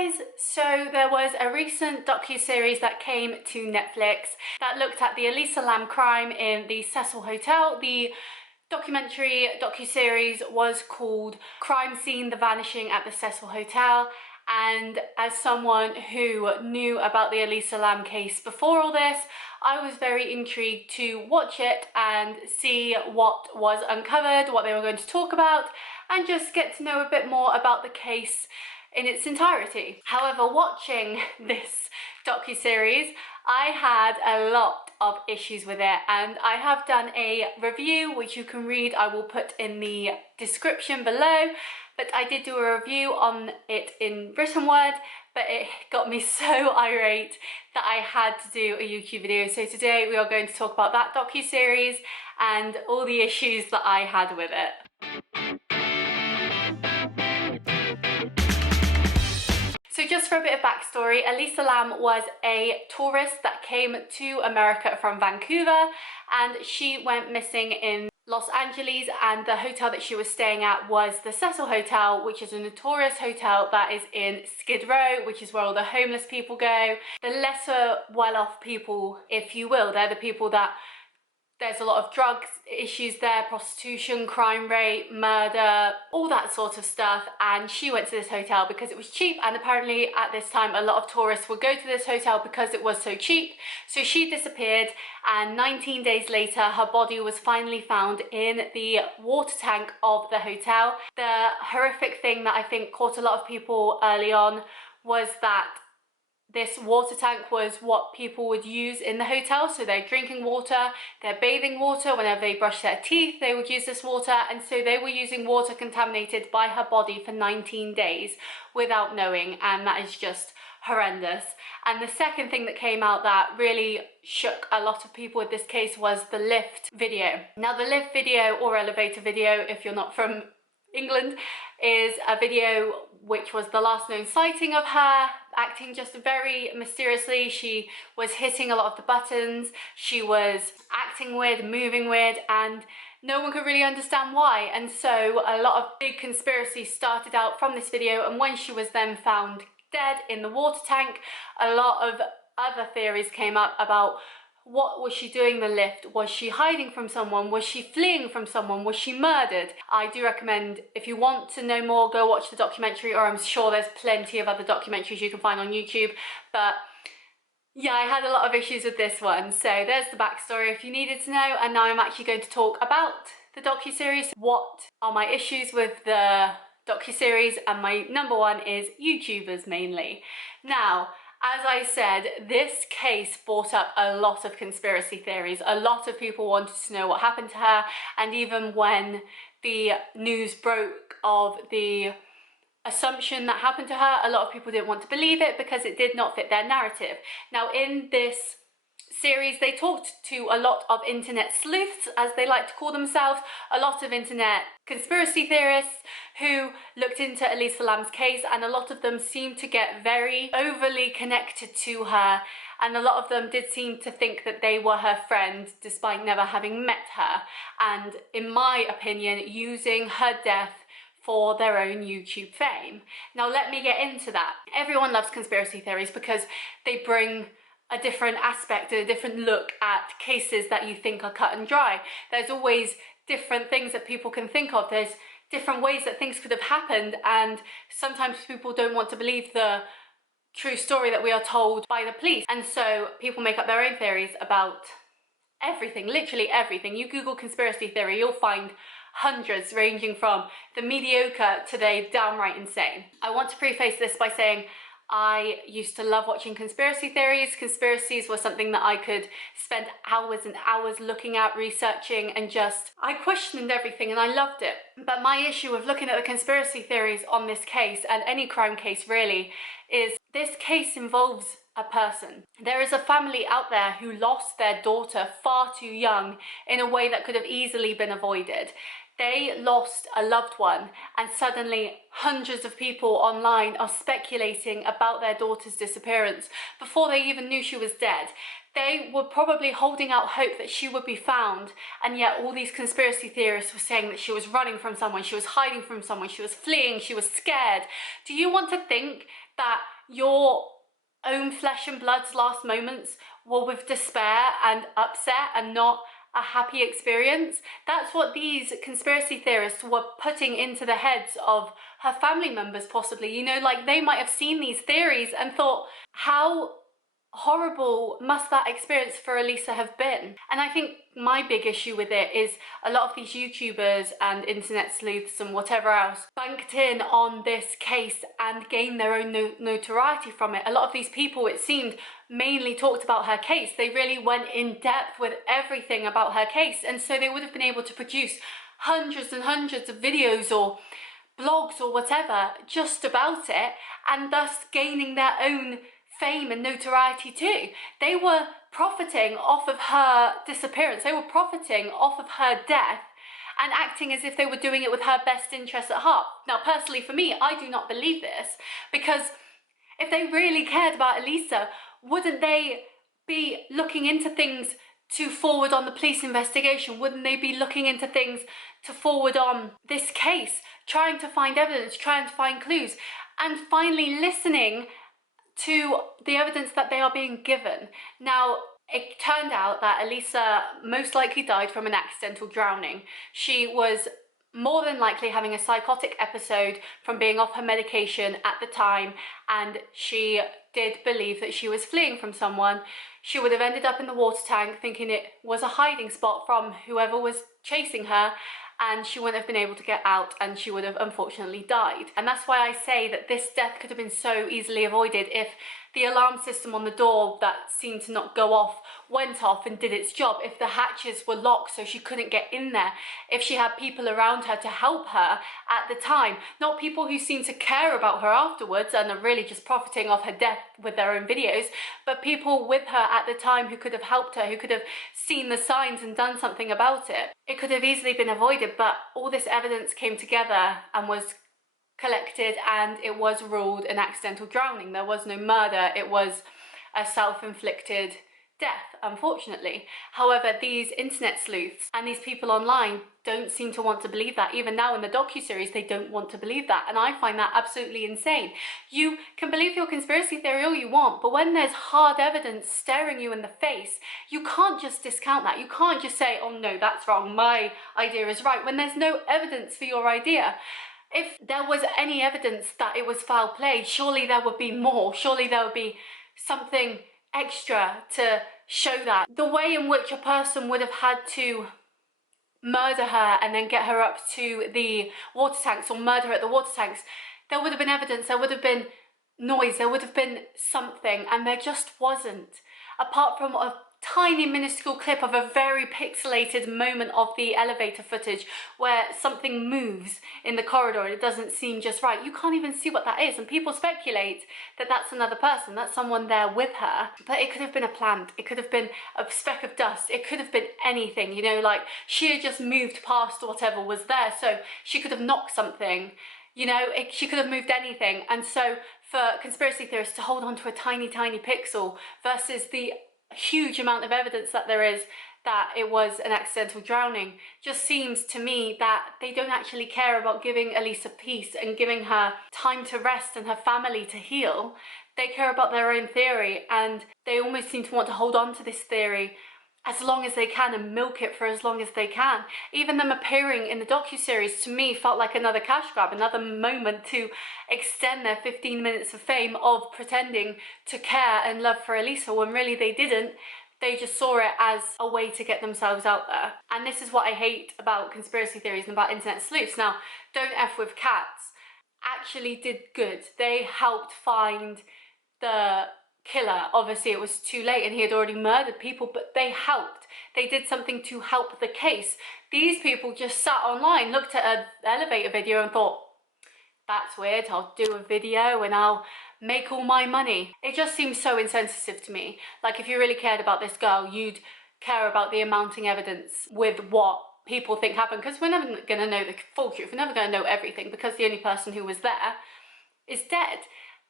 guys, so there was a recent docu-series that came to Netflix that looked at the Elisa Lam crime in the Cecil Hotel. The docu-series was called Crime Scene: The Vanishing at the Cecil Hotel, and as someone who knew about the Elisa Lam case before all this, I was very intrigued to watch it and see what was uncovered, what they were going to talk about, and just get to know a bit more about the case in its entirety. However, watching this docu-series, I had a lot of issues with it, and I have done a review which you can read. I will put in the description below, but I did do a review on it in written word, but it got me so irate that I had to do a YouTube video. So today we are going to talk about that docu-series and all the issues that I had with it. So just for a bit of backstory, Elisa Lam was a tourist that came to America from Vancouver, and she went missing in Los Angeles, and the hotel that she was staying at was the Cecil Hotel, which is a notorious hotel that is in Skid Row, which is where all the homeless people go. The lesser well-off people, if you will, they're the people that there's a lot of drugs issues there, prostitution, crime rate, murder, all that sort of stuff. And she went to this hotel because it was cheap, and apparently at this time a lot of tourists would go to this hotel because it was so cheap. So she disappeared, and 19 days later her body was finally found in the water tank of the hotel. The horrific thing that I think caught a lot of people early on was that this water tank was what people would use in the hotel. So their drinking water, their bathing water, whenever they brush their teeth, they would use this water. And so they were using water contaminated by her body for 19 days without knowing. And that is just horrendous. And the second thing that came out that really shook a lot of people with this case was the lift video. Now, the lift video, or elevator video if you're not from England, is a video which was the last known sighting of her, acting just very mysteriously. She was hitting a lot of the buttons, she was acting weird, moving weird, and no one could really understand why. And so a lot of big conspiracies started out from this video, and when she was then found dead in the water tank, a lot of other theories came up about what was she doing in the lift. Was she hiding from someone? Was she fleeing from someone? Was she murdered? I do recommend, if you want to know more, go watch the documentary, or I'm sure there's plenty of other documentaries you can find on YouTube. But yeah, I had a lot of issues with this one. So there's the backstory if you needed to know, and now I'm actually going to talk about the docuseries. What are my issues with the docuseries? And my number one is YouTubers mainly. Now, as I said, this case brought up a lot of conspiracy theories. A lot of people wanted to know what happened to her, and even when the news broke of the assumption that happened to her, a lot of people didn't want to believe it because it did not fit their narrative. Now, in this series, they talked to a lot of internet sleuths, as they like to call themselves, a lot of internet conspiracy theorists who looked into Elisa Lam's case, and a lot of them seemed to get very overly connected to her, and a lot of them did seem to think that they were her friend despite never having met her, and in my opinion using her death for their own YouTube fame. Now let me get into that. Everyone loves conspiracy theories because they bring a different aspect and a different look at cases that you think are cut and dry. There's always different things that people can think of. There's different ways that things could have happened, and sometimes people don't want to believe the true story that we are told by the police. And so people make up their own theories about everything, literally everything. You Google conspiracy theory, you'll find hundreds, ranging from the mediocre to the downright insane. I want to preface this by saying I used to love watching conspiracy theories. Conspiracies were something that I could spend hours and hours looking at, researching, and I questioned everything and I loved it. But my issue with looking at the conspiracy theories on this case, and any crime case really, is this case involves a person. There is a family out there who lost their daughter far too young in a way that could have easily been avoided. They lost a loved one, and suddenly hundreds of people online are speculating about their daughter's disappearance before they even knew she was dead. They were probably holding out hope that she would be found, and yet all these conspiracy theorists were saying that she was running from someone, she was hiding from someone, she was fleeing, she was scared. Do you want to think that your own flesh and blood's last moments were with despair and upset and not a happy experience. That's what these conspiracy theorists were putting into the heads of her family members, possibly. You know, like, they might have seen these theories and thought, how horrible must that experience for Elisa have been? And I think my big issue with it is a lot of these YouTubers and internet sleuths and whatever else banked in on this case and gained their own notoriety from it. A lot of these people, it seemed, mainly talked about her case. They really went in depth with everything about her case, and so they would have been able to produce hundreds and hundreds of videos or blogs or whatever just about it, and thus gaining their own fame and notoriety too. They were profiting off of her disappearance. They were profiting off of her death and acting as if they were doing it with her best interests at heart. Now, personally for me, I do not believe this, because if they really cared about Elisa, wouldn't they be looking into things to forward on the police investigation? Wouldn't they be looking into things to forward on this case, trying to find evidence, trying to find clues, and finally listening to the evidence that they are being given? Now, it turned out that Elisa most likely died from an accidental drowning. She was more than likely having a psychotic episode from being off her medication at the time, and she did believe that she was fleeing from someone. She would have ended up in the water tank thinking it was a hiding spot from whoever was chasing her, and she wouldn't have been able to get out, and she would have unfortunately died. And that's why I say that this death could have been so easily avoided if the alarm system on the door that seemed to not go off went off and did its job, if the hatches were locked so she couldn't get in there, if she had people around her to help her at the time, not people who seem to care about her afterwards and are really just profiting off her death with their own videos, but people with her at the time who could have helped her, who could have seen the signs and done something about it. It could have easily been avoided, but all this evidence came together and was collected, and it was ruled an accidental drowning. There was no murder, it was a self-inflicted death, unfortunately. However, these internet sleuths and these people online don't seem to want to believe that. Even now in the docuseries, they don't want to believe that, and I find that absolutely insane. You can believe your conspiracy theory all you want, but when there's hard evidence staring you in the face, you can't just discount that. You can't just say, oh no, that's wrong, my idea is right, when there's no evidence for your idea. If there was any evidence that it was foul play, surely there would be more. Surely there would be something extra to show that. The way in which a person would have had to murder her and then get her up to the water tanks, or murder her at the water tanks, there would have been evidence, there would have been noise, there would have been something, and there just wasn't. Apart from a tiny minuscule clip of a very pixelated moment of the elevator footage where something moves in the corridor and it doesn't seem just right. You can't even see what that is, and people speculate that that's another person, that's someone there with her, but it could have been a plant, it could have been a speck of dust, it could have been anything, you know, like she had just moved past whatever was there, so she could have knocked something, you know, she could have moved anything. And so for conspiracy theorists to hold on to a tiny pixel versus the huge amount of evidence that there is that it was an accidental drowning just seems to me that they don't actually care about giving Elisa peace and giving her time to rest and her family to heal. They care about their own theory, and they almost seem to want to hold on to this theory as long as they can and milk it for as long as they can. Even them appearing in the docuseries, to me, felt like another cash grab, another moment to extend their 15 minutes of fame of pretending to care and love for Elisa, when really they didn't. They just saw it as a way to get themselves out there. And this is what I hate about conspiracy theories and about internet sleuths. Now, Don't F With Cats actually did good. They helped find the killer. Obviously it was too late and he had already murdered people, but they helped. They did something to help the case. These people just sat online, looked at an elevator video and thought, that's weird, I'll do a video and I'll make all my money. It just seems so insensitive to me. Like, if you really cared about this girl, you'd care about the amounting evidence with what people think happened, because we're never going to know the full truth. We're never going to know everything, because the only person who was there is dead.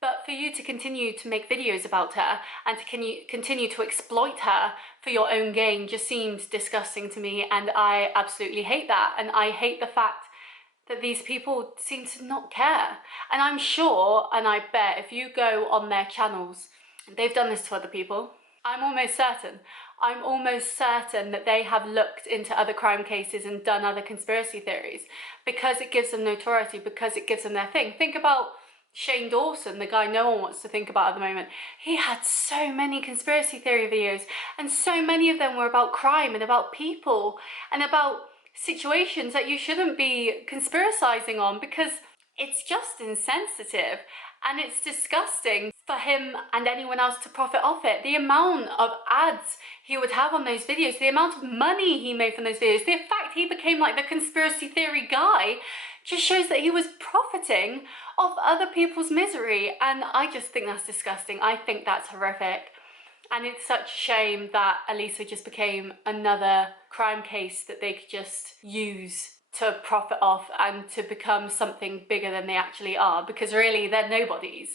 But for you to continue to make videos about her and to continue to exploit her for your own gain just seems disgusting to me, and I absolutely hate that. And I hate the fact that these people seem to not care. And I'm sure, and I bet if you go on their channels, they've done this to other people. I'm almost certain that they have looked into other crime cases and done other conspiracy theories because it gives them notoriety, because it gives them their thing. Think about Shane Dawson, the guy no one wants to think about at the moment. He had so many conspiracy theory videos, and so many of them were about crime and about people and about situations that you shouldn't be conspiracizing on, because it's just insensitive and it's disgusting for him and anyone else to profit off it. The amount of ads he would have on those videos, the amount of money he made from those videos, the fact he became like the conspiracy theory guy, just shows that he was profiting off other people's misery. And I just think that's disgusting. I think that's horrific. And it's such a shame that Elisa just became another crime case that they could just use to profit off and to become something bigger than they actually are, because really they're nobodies.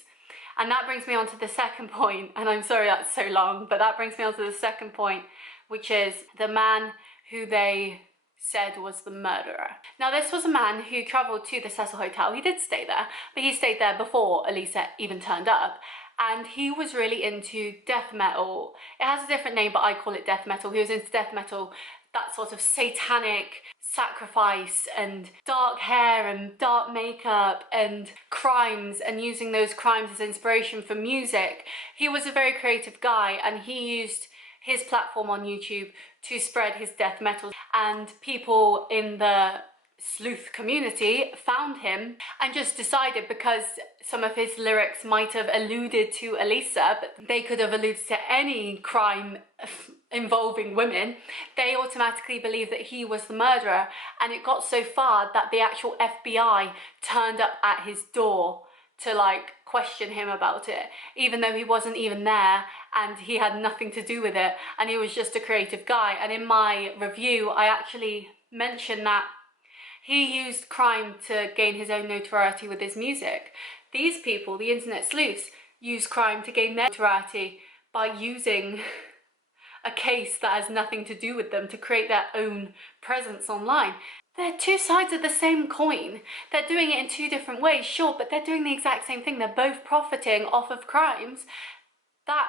And that brings me on to the second point, and I'm sorry that's so long, but that brings me on to the second point, which is the man who they said was the murderer. Now, this was a man who travelled to the Cecil Hotel. He did stay there, but he stayed there before Elisa even turned up. And he was really into death metal. It has a different name, but I call it death metal. He was into death metal, that sort of satanic sacrifice and dark hair and dark makeup and crimes, and using those crimes as inspiration for music. He was a very creative guy, and he used his platform on YouTube to spread his death metal, and people in the sleuth community found him and just decided, because some of his lyrics might have alluded to Elisa, but they could have alluded to any crime involving women, they automatically believed that he was the murderer. And it got so far that the actual FBI turned up at his door to like question him about it, even though he wasn't even there and he had nothing to do with it, and he was just a creative guy. And in my review I actually mentioned that he used crime to gain his own notoriety with his music. These people, the internet sleuths, use crime to gain their notoriety by using a case that has nothing to do with them to create their own presence online. They're two sides of the same coin. They're doing it in two different ways, sure, but they're doing the exact same thing. They're both profiting off of crimes that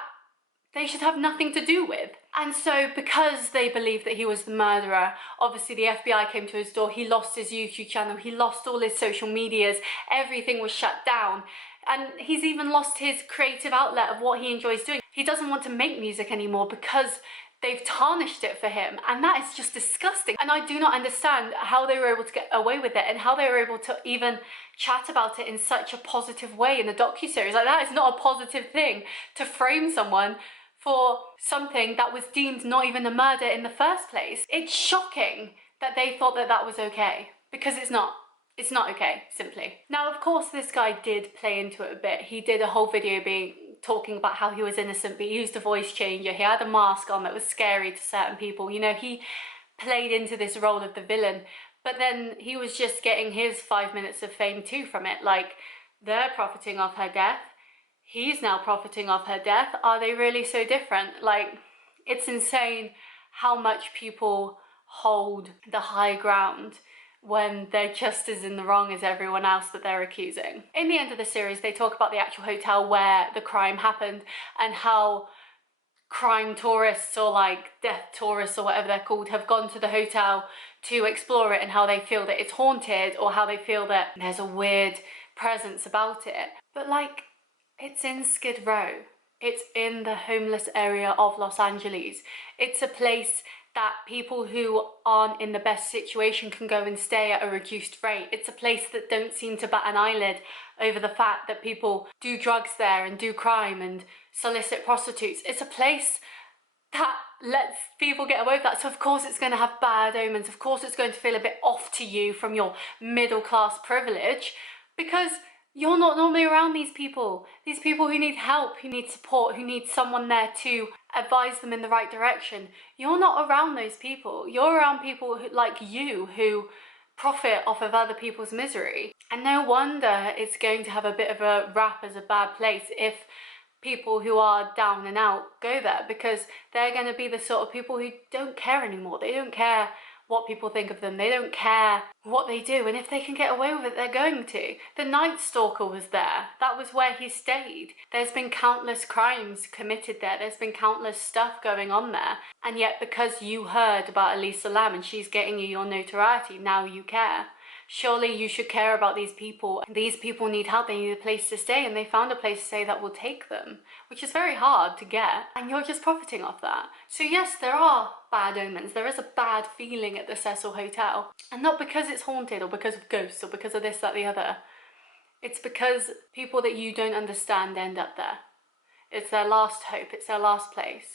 they should have nothing to do with. And so because they believed that he was the murderer, obviously the FBI came to his door, he lost his YouTube channel, he lost all his social medias, everything was shut down. And he's even lost his creative outlet of what he enjoys doing. He doesn't want to make music anymore because they've tarnished it for him, and that is just disgusting. And I do not understand how they were able to get away with it, and how they were able to even chat about it in such a positive way in the docuseries. Like, that is not a positive thing, to frame someone for something that was deemed not even a murder in the first place. It's shocking that they thought that that was okay, because it's not. It's not okay, simply. Now, of course, this guy did play into it a bit. He did a whole video talking about how he was innocent, but he used a voice changer. He had a mask on that was scary to certain people. You know, he played into this role of the villain, but then he was just getting his 5 minutes of fame too from it. Like, they're profiting off her death. He's now profiting off her death. Are they really so different? Like, it's insane how much people hold the high ground when they're just as in the wrong as everyone else that they're accusing. In the end of the series, they talk about the actual hotel where the crime happened, and how crime tourists, or like death tourists or whatever they're called, have gone to the hotel to explore it, and how they feel that it's haunted, or how they feel that there's a weird presence about it. But like, it's in Skid Row. It's in the homeless area of Los Angeles. It's a place that people who aren't in the best situation can go and stay at a reduced rate. It's a place that don't seem to bat an eyelid over the fact that people do drugs there and do crime and solicit prostitutes. It's a place that lets people get away with that. So of course it's going to have bad omens. Of course it's going to feel a bit off to you from your middle class privilege, because you're not normally around these people who need help, who need support, who need someone there to advise them in the right direction. You're not around those people. You're around people like you, who profit off of other people's misery. And no wonder it's going to have a bit of a rap as a bad place if people who are down and out go there, because they're going to be the sort of people who don't care anymore. They don't care what people think of them. They don't care what they do, and if they can get away with it, they're going to. The Night Stalker was there. That was where he stayed. There's been countless crimes committed there. There's been countless stuff going on there. And yet because you heard about Elisa Lam and she's getting you your notoriety, now you care. Surely you should care about these people. These people need help, they need a place to stay, and they found a place to stay that will take them, which is very hard to get, and you're just profiting off that. So yes, there are bad omens. There is a bad feeling at the Cecil Hotel, and not because it's haunted or because of ghosts or because of this, that, the other. It's because people that you don't understand end up there. It's their last hope, it's their last place.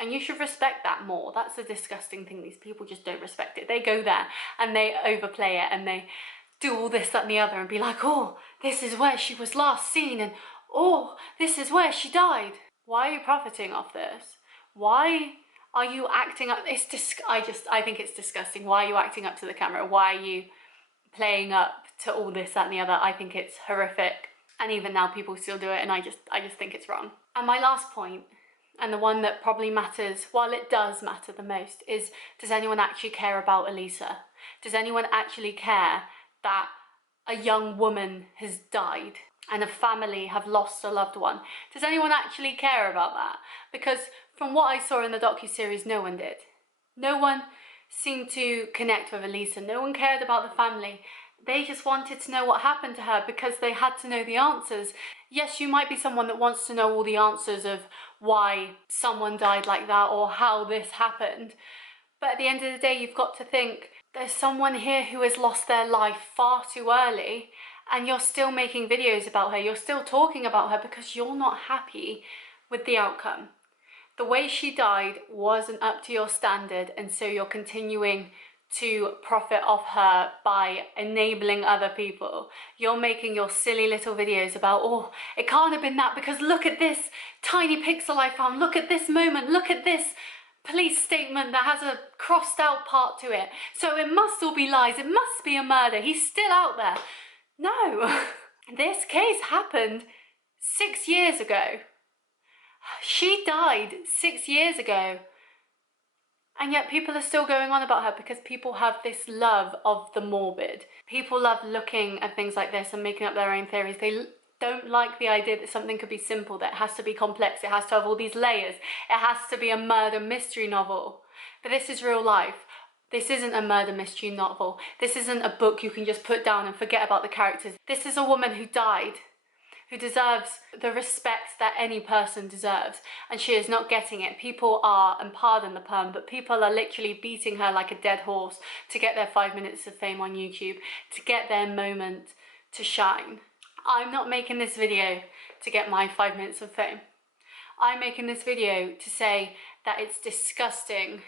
And you should respect that more. That's the disgusting thing. These people just don't respect it. They go there and they overplay it and they do all this, that and the other and be like, oh, this is where she was last seen, and oh, this is where she died. Why are you profiting off this? Why are you acting up? I think it's disgusting. Why are you acting up to the camera? Why are you playing up to all this, that and the other? I think it's horrific. And even now people still do it, and I just think it's wrong. And my last point, and the one that probably matters, while it does matter the most, is, does anyone actually care about Elisa? Does anyone actually care that a young woman has died and a family have lost a loved one? Does anyone actually care about that? Because from what I saw in the docuseries, no one did. No one seemed to connect with Elisa. No one cared about the family. They just wanted to know what happened to her because they had to know the answers. Yes, you might be someone that wants to know all the answers of why someone died like that or how this happened. But at the end of the day, you've got to think, there's someone here who has lost their life far too early, and you're still making videos about her. You're still talking about her because you're not happy with the outcome. The way she died wasn't up to your standard, and so you're continuing to profit off her by enabling other people. You're making your silly little videos about, oh, it can't have been that because look at this tiny pixel I found, look at this moment, look at this police statement that has a crossed out part to it, so it must all be lies, it must be a murder, he's still out there. No, this case happened 6 years ago. She died 6 years ago. And yet people are still going on about her because people have this love of the morbid. People love looking at things like this and making up their own theories. They don't like the idea that something could be simple, that it has to be complex, it has to have all these layers, it has to be a murder mystery novel. But this is real life. This isn't a murder mystery novel. This isn't a book you can just put down and forget about the characters. This is a woman who died, who deserves the respect that any person deserves, and she is not getting it. People are, and pardon the pun, but people are literally beating her like a dead horse to get their 5 minutes of fame on YouTube, to get their moment to shine. I'm not making this video to get my 5 minutes of fame. I'm making this video to say that it's disgusting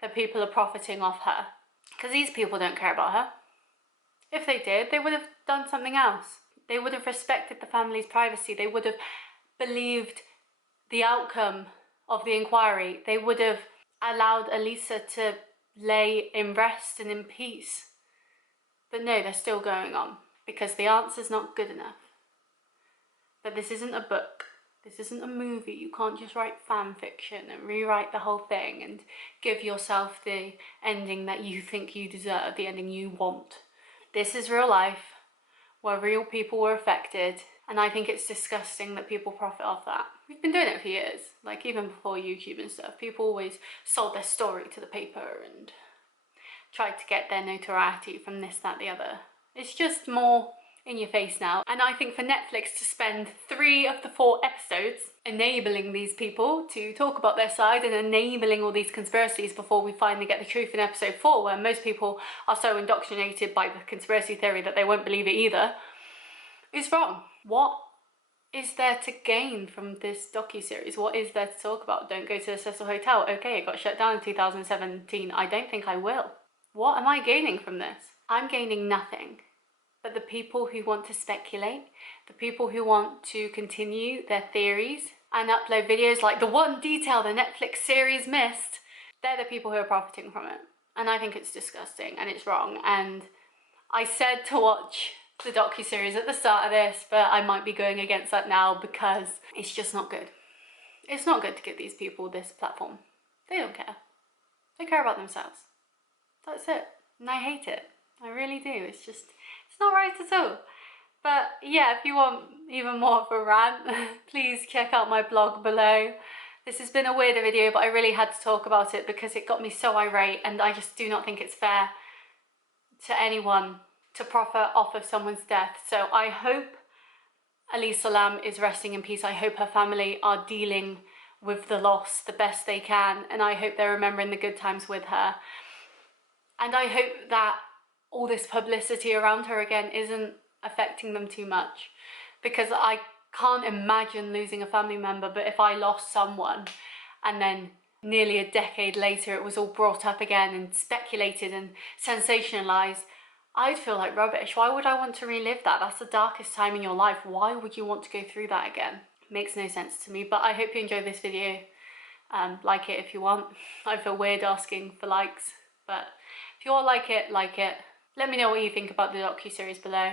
that people are profiting off her, because these people don't care about her. If they did, they would have done something else. They would have respected the family's privacy. They would have believed the outcome of the inquiry. They would have allowed Elisa to lay in rest and in peace. But no, they're still going on because the answer's not good enough. But this isn't a book. This isn't a movie. You can't just write fan fiction and rewrite the whole thing and give yourself the ending that you think you deserve, the ending you want. This is real life, where real people were affected, and I think it's disgusting that people profit off that. We've been doing it for years, like even before YouTube and stuff. People always sold their story to the paper and tried to get their notoriety from this, that, the other. It's just more in your face now, and I think for Netflix to spend 3 of the 4 episodes enabling these people to talk about their side and enabling all these conspiracies before we finally get the truth in episode 4, where most people are so indoctrinated by the conspiracy theory that they won't believe it either, is wrong. What is there to gain from this docuseries? What is there to talk about? Don't go to the Cecil Hotel. Okay, it got shut down in 2017. I don't think I will. What am I gaining from this? I'm gaining nothing. But the people who want to speculate, the people who want to continue their theories and upload videos like the one detail the Netflix series missed, they're the people who are profiting from it. And I think it's disgusting and it's wrong. And I said to watch the docuseries at the start of this, but I might be going against that now because it's just not good. It's not good to give these people this platform. They don't care. They care about themselves. That's it. And I hate it. I really do. It's just, it's not right at all. But yeah, if you want even more of a rant, please check out my blog below. This has been a weirder video, but I really had to talk about it because it got me so irate, and I just do not think it's fair to anyone to profit off of someone's death. So I hope Elisa Lam is resting in peace. I hope her family are dealing with the loss the best they can, and I hope they're remembering the good times with her. And I hope that all this publicity around her again isn't affecting them too much, because I can't imagine losing a family member. But if I lost someone and then nearly a decade later it was all brought up again and speculated and sensationalized, I'd feel like rubbish. Why would I want to relive that? That's the darkest time in your life. Why would you want to go through that again? Makes no sense to me. But I hope you enjoyed this video. Like it if you want. I feel weird asking for likes, but if you all like it, like it. Let me know what you think about the docuseries below.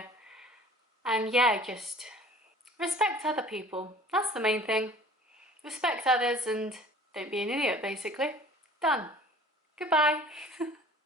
And yeah, just respect other people. That's the main thing. Respect others and don't be an idiot, basically. Done. Goodbye.